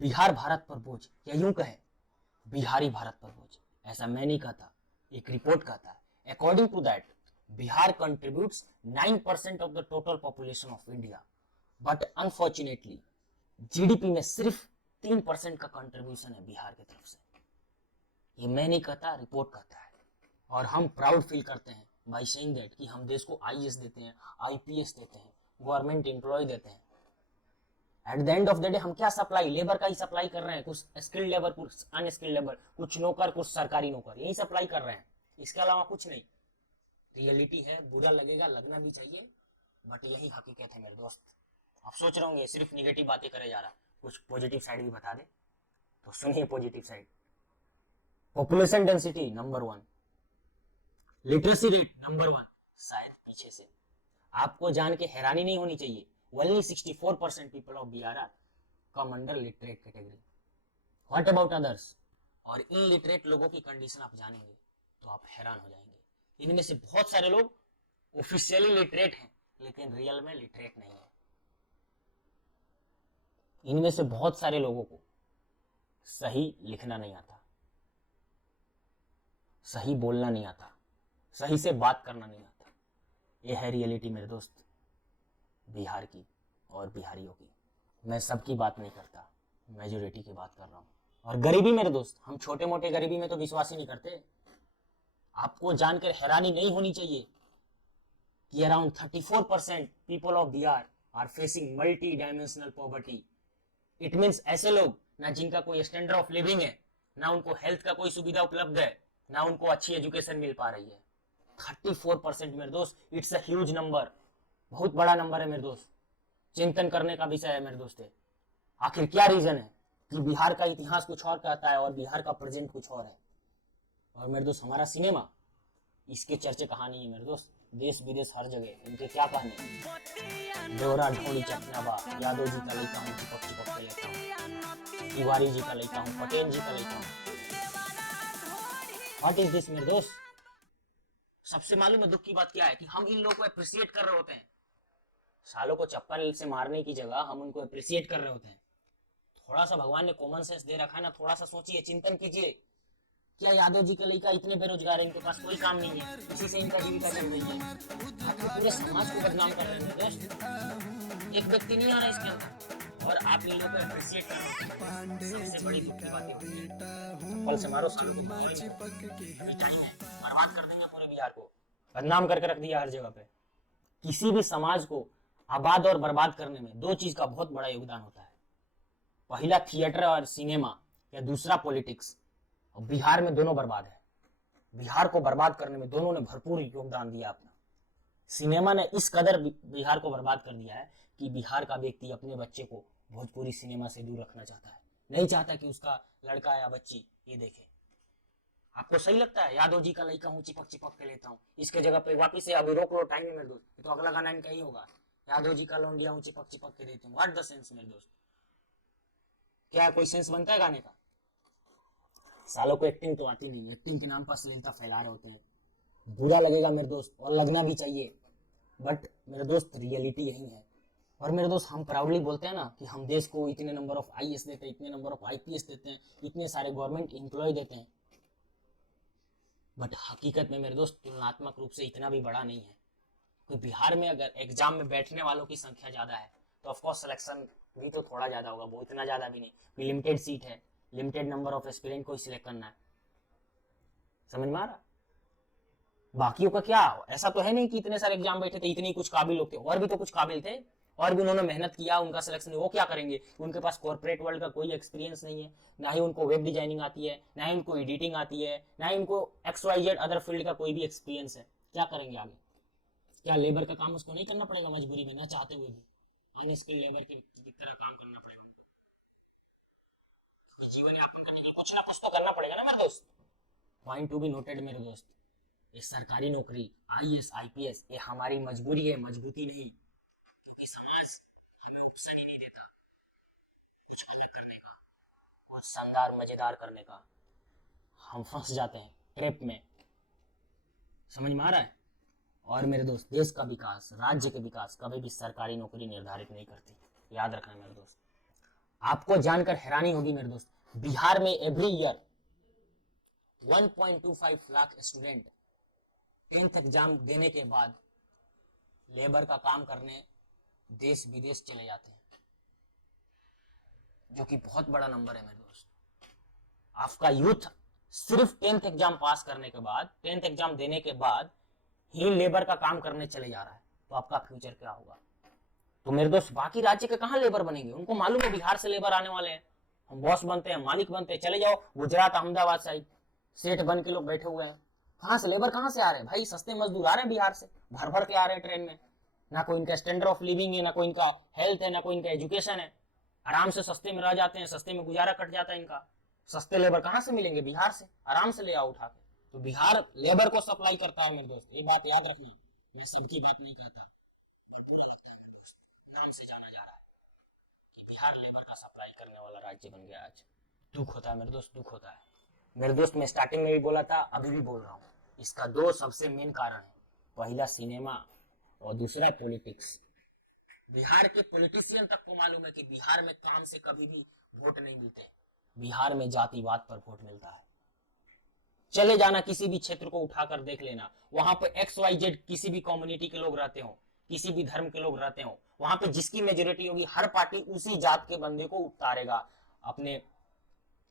बिहार भारत पर बोझ, या यूं कहे बिहारी भारत पर बोझ। ऐसा मैं नहीं कहता, एक रिपोर्ट कहता है। According to that, Bihar contributes 9% of the total population of India, but unfortunately GDP में सिर्फ 3% का कंट्रीब्यूशन है बिहार की तरफ से। ये मैं नहीं कहता, रिपोर्ट कहता है। और हम प्राउड फील करते हैं बाय सेइंग दैट कि हम देश को आईएएस देते हैं, आईपीएस देते हैं, गवर्नमेंट एम्प्लॉय देते हैं। At the end of the day हम क्या सप्लाई, लेबर का ही सप्लाई कर रहे हैं। कुछ स्किल्ड लेबर, कुछ अनस्किल्ड लेबर, कुछ नौकर, कुछ सरकारी नौकर, यही सप्लाई कर रहे हैं। इसके अलावा कुछ नहीं। रियलिटी है, बुरा लगेगा, लगना भी चाहिए, बट यही हकीकत है मेरे दोस्त। आप सोच रहे होंगे सिर्फ निगेटिव बातें करे जा रहा है, कुछ पॉजिटिव साइड भी बता दे। तो सुनिए positive side. Population density number 1, literacy rate number 1, शायद पीछे से। आपको जान के हैरानी नहीं होनी चाहिए, only 64% people of Bihar are come under literate category. What about others? और इनलिटरेट लोगों की कंडीशन आप जानेंगे तो आप हैरान हो जाएंगे। इनमें से बहुत सारे लोग ऑफिशियली लिटरेट हैं, लेकिन रियल में लिटरेट नहीं है। इनमें से बहुत सारे लोगों को सही लिखना नहीं आता, सही बोलना नहीं आता, सही से बात करना नहीं आता। यह है रियलिटी मेरे दोस्त, बिहार की और बिहारियों की। मैं सबकी बात नहीं करता, मेजोरिटी की बात कर रहा हूँ। और गरीबी मेरे दोस्त, हम छोटे मोटे गरीबी में तो विश्वास ही नहीं करते। आपको जानकर हैरानी नहीं होनी चाहिए कि around 34% people of Bihar are facing multi dimensional poverty. It means ऐसे लोग ना जिनका कोई स्टैंडर्ड ऑफ लिविंग है, ना उनको हेल्थ का कोई सुविधा उपलब्ध है, ना उनको अच्छी एजुकेशन मिल पा रही है। 34% मेरे दोस्त, इट्स अ ह्यूज नंबर, बहुत बड़ा नंबर है मेरे दोस्त। चिंतन करने का विषय है मेरे दोस्त। आखिर क्या रीजन है कि बिहार का इतिहास कुछ और कहता है और बिहार का प्रेजेंट कुछ और है। और मेरे दोस्त हमारा सिनेमा, इसके चर्चे कहानी है मेरे दोस्त, देश विदेश हर जगह इनके क्या कहने। डोरा ढोली चटनावा, यादव जी का लड़का हूँ, चिपक चिपक के लेता हूँ, तिवारी जी का लड़का हूँ, पटेल जी का लड़का हूँ। व्हाट इज दिस मेरे दोस्त? सबसे मालूम है दुख की बात क्या है कि हम इन लोगों को अप्रिशिएट कर रहे होते हैं। सालों को चप्पल से मारने की जगह हम उनको अप्रिशिएट कर रहे होते हैं। थोड़ा सा भगवान ने कॉमन सेंस दे रखा है ना, थोड़ा सा सोचिए, चिंतन कीजिए। क्या यादव जी के लड़का इतने बेरोजगार है, इनके पास कोई काम नहीं है, इसी से इनका जीविका चल रही है। आप तो पूरे समाज को बदनाम कर रहे हैं दोस्त। एक व्यक्ति नहीं आ रहा इसके अंदर और आप इन लोगों को अप्रिशिएट कर रहे हैं। सबसे बड़ी दुख की बात होती है। कल से मारो सालों को, टाइम है, बर्बाद कर देंगे पूरे बिहार को, बदनाम करके रख दिया हर जगह पे। किसी भी समाज को आबाद और बर्बाद करने में दो चीज का बहुत बड़ा योगदान होता है। पहला थिएटर और सिनेमा, या दूसरा पॉलिटिक्स। और बिहार में दोनों बर्बाद है। बिहार को बर्बाद करने में दोनों ने भरपूर योगदान दिया अपना। सिनेमा ने इस कदर बिहार को बर्बाद कर दिया है कि बिहार का व्यक्ति अपने बच्चे को भोजपुरी सिनेमा से दूर रखना चाहता है, नहीं चाहता कि उसका लड़का या बच्ची ये देखे। आपको सही लगता है यादव जी का लड़का हूँ, चिपक चिपक के लेता हूँ, इसके जगह पे वापिस से अभी रोक लो, टाइम है मेरे दोस्त। ये तो अगला गाना इनका ही होगा, यादव जी का लौंडिया हूँ, चिपक चिपक के देती हूँ। व्हाट द सेंस मेरे दोस्त? क्या कोई सेंस बनता है गाने का? सालों को एक्टिंग तो आती नहीं, एक्टिंग के नाम पर अश्लीलता फैला रहे होते हैं। बुरा लगेगा मेरे दोस्त, और लगना भी चाहिए, बट मेरे दोस्त रियलिटी यही है। और मेरे दोस्त हम प्राउडली बोलते हैं ना कि हम देश को इतने नंबर ऑफ आईएएस देते हैं, इतने नंबर ऑफ आईपीएस देते हैं, इतने सारे गवर्नमेंट एम्प्लॉय देते हैं, बट हकीकत में मेरे दोस्त तुलनात्मक रूप से इतना भी बड़ा नहीं है। क्योंकि बिहार में अगर एग्जाम में बैठने वालों की संख्या ज्यादा है तो ऑफकोर्स सिलेक्शन भी तो थोड़ा ज्यादा होगा, वो इतना ज्यादा भी नहीं। लिमिटेड सीट है, लिमिटेड नंबर ऑफ एस्पिरेंट को सिलेक्ट करना है, समझ में आ रहा? बाकियों का क्या, ऐसा तो है नहीं कि इतने सारे एग्जाम बैठे थे, इतने कुछ काबिल लोग थे, और भी तो कुछ काबिल थे, और भी उन्होंने मेहनत किया, उनका सिलेक्शन। वो क्या करेंगे? उनके पास कॉर्पोरेट वर्ल्ड का कोई एक्सपीरियंस नहीं है, ना ही उनको वेब डिजाइनिंग आती है, ना ही उनको एडिटिंग आती है, ना ही उनको XYZ अदर फील्ड का कोई भी एक्सपीरियंस है। क्या करेंगे आगे? क्या लेबर का काम उसको नहीं करना पड़ेगा मजबूरी में, ना चाहते हुए भी? अनस्किल्ड लेबर की तरह काम करना पड़ेगा उनको। जीवन यापन करने के लिए कुछ ना कुछ तो करना पड़ेगा ना मेरे दोस्त। पॉइंट टू बी नोटेड मेरे दोस्त, ये सरकारी नौकरी, आईएएस आईपीएस, ये हमारी मजबूरी है, मजबूती नहीं। क्योंकि समाज हमें ऑप्शन ही नहीं देता कुछ अलग करने का, कुछ शानदार मजेदार करने का। हम फंस जाते हैं ट्रैप में, समझ में आ रहा है? और मेरे दोस्त देश का विकास, राज्य के विकास कभी भी सरकारी नौकरी निर्धारित नहीं करती, याद रखना मेरे दोस्त। आपको जानकर हैरानी होगी मेरे दोस्त, बिहार में every year 1.25 lakh student 10th exam देने के बाद लेबर का काम करने देश विदेश चले जाते हैं, जो कि बहुत बड़ा नंबर है मेरे दोस्त। आपका यूथ सिर्फ 10th एग्जाम पास करने के बाद, 10th एग्जाम देने के बाद ही लेबर का काम करने चले जा रहा है, तो आपका फ्यूचर क्या होगा? तो मेरे दोस्त बाकी राज्य के कहां लेबर बनेंगे? उनको मालूम है बिहार से लेबर आने वाले हैं, हम बॉस बनते हैं, मालिक बनते हैं, चले जाओ गुजरात अहमदाबाद साइड, सेठ बन के लोग बैठे हुए हैं। कहां से लेबर कहां से आ रहे हैं भाई? सस्ते मजदूर आ रहे हैं बिहार से, भर भर के आ रहे हैं ट्रेन में। ना कोई इनका स्टैंडर्ड ऑफ लिविंग है, ना कोई इनका हेल्थ है, ना कोई इनका एजुकेशन है, आराम से सस्ते में रह जाते हैं, सस्ते में गुजारा कट जाता है इनका। सस्ते लेबर कहां से मिलेंगे? बिहार से आराम से ले आओ उठा के। तो बिहार लेबर को सप्लाई करता है मेरे दोस्त, ये बात याद रखना। मैं सबकी बात नहीं कहता, नाम से जाना जा रहा है कि बिहार लेबर का सप्लाई करने वाला राज्य बन गया आज। दुख होता है मेरे दोस्त, दुख होता है मेरे दोस्त। मैं स्टार्टिंग में भी बोला था, अभी भी बोल रहा हूँ, इसका दो सबसे मेन कारण है, पहला सिनेमा और दूसरा पॉलिटिक्स। बिहार के पॉलिटिशियन तक को मालूम है कि बिहार में काम से कभी भी वोट नहीं मिलते, बिहार में जातिवाद पर वोट मिलता है। चले जाना किसी भी क्षेत्र को उठाकर देख लेना, वहां पे XYZ किसी भी कम्युनिटी के लोग रहते हो, किसी भी धर्म के लोग रहते हो, वहां पे जिसकी मेजोरिटी होगी हर पार्टी उसी जात के बंदे को उतारेगा अपने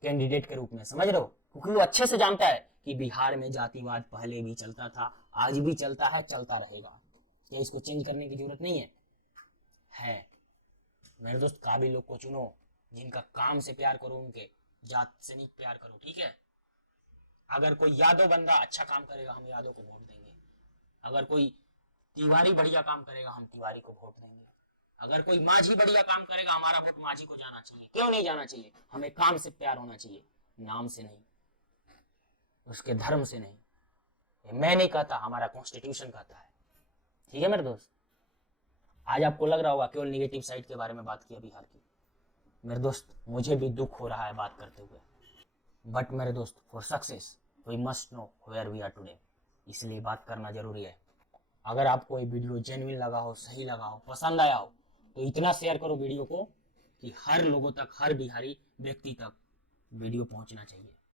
कैंडिडेट के रूप में, समझ रहे हो? क्योंकि वो अच्छे से जानता है कि बिहार में जातिवाद पहले भी चलता था, आज भी चलता है, चलता रहेगा, क्या इसको चेंज करने की जरूरत नहीं है मेरे दोस्त। काबिल लोग को चुनो, जिनका काम से प्यार करो, उनके जात से नहीं प्यार करो, ठीक है? अगर कोई यादव बंदा अच्छा काम करेगा, हम यादव को वोट देंगे। अगर कोई तिवारी बढ़िया काम करेगा, हम तिवारी को वोट देंगे। अगर कोई माझी बढ़िया काम करेगा, हमारा वोट माझी को जाना चाहिए। क्यों नहीं जाना चाहिए? हमें काम से प्यार होना चाहिए, नाम से नहीं, उसके धर्म से नहीं। ये मैं नहीं कहता, हमारा कॉन्स्टिट्यूशन कहता है, ठीक है मेरे दोस्त? आज आपको लग रहा होगा केवल निगेटिव साइड के बारे में बात किया बिहार की। मेरे दोस्त मुझे भी दुख हो रहा है बात करते हुए, बट मेरे दोस्त for success we must know where we are today, इसलिए बात करना जरूरी है। अगर आपको ये वीडियो जेन्युइन लगा हो, सही लगा हो, पसंद आया हो, तो इतना शेयर करो वीडियो को कि हर लोगों तक, हर बिहारी व्यक्ति तक वीडियो पहुंचना चाहिए।